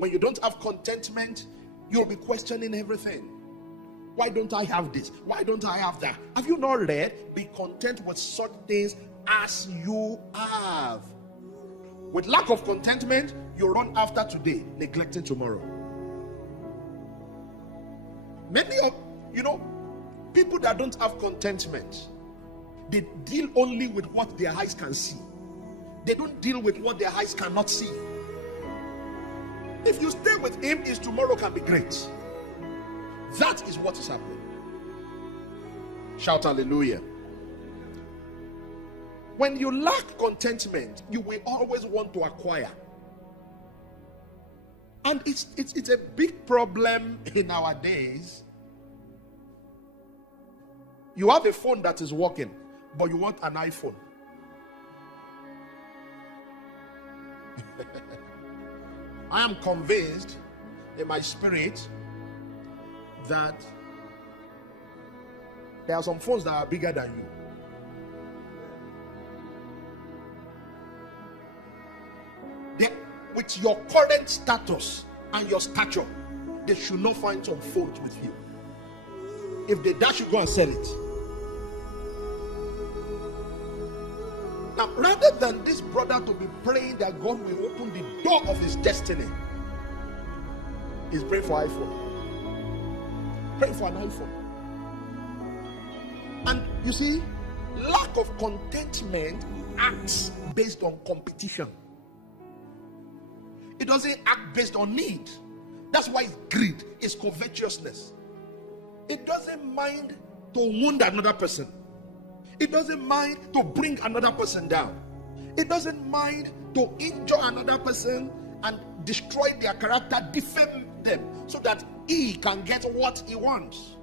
When you don't have contentment, you'll be questioning everything. Why don't I have this? Why don't I have that? Have you not read? Be content with such things as you have. With lack of contentment, you run after today, neglecting tomorrow. Many of people that don't have contentment, they deal only with what their eyes can see. They don't deal with what their eyes cannot see. If you stay with him, his tomorrow can be great. That is what is happening. Shout hallelujah. When you lack contentment, you will always want to acquire. And it's a big problem in our days. You have a phone that is working, but you want an iPhone. I am convinced in my spirit that there are some phones that are bigger than you. With your current status and your stature, they should not find some fault with you. If they dash you, go and sell it. Now, rather than this brother to be praying that God will open the door of his destiny, he's praying for iPhone. Praying for an iPhone. And you see, lack of contentment acts based on competition. It doesn't act based on need. That's why it's greed, it's covetousness. It doesn't mind to wound another person. It doesn't mind to bring another person down. It doesn't mind to injure another person and destroy their character, defame them, so that he can get what he wants.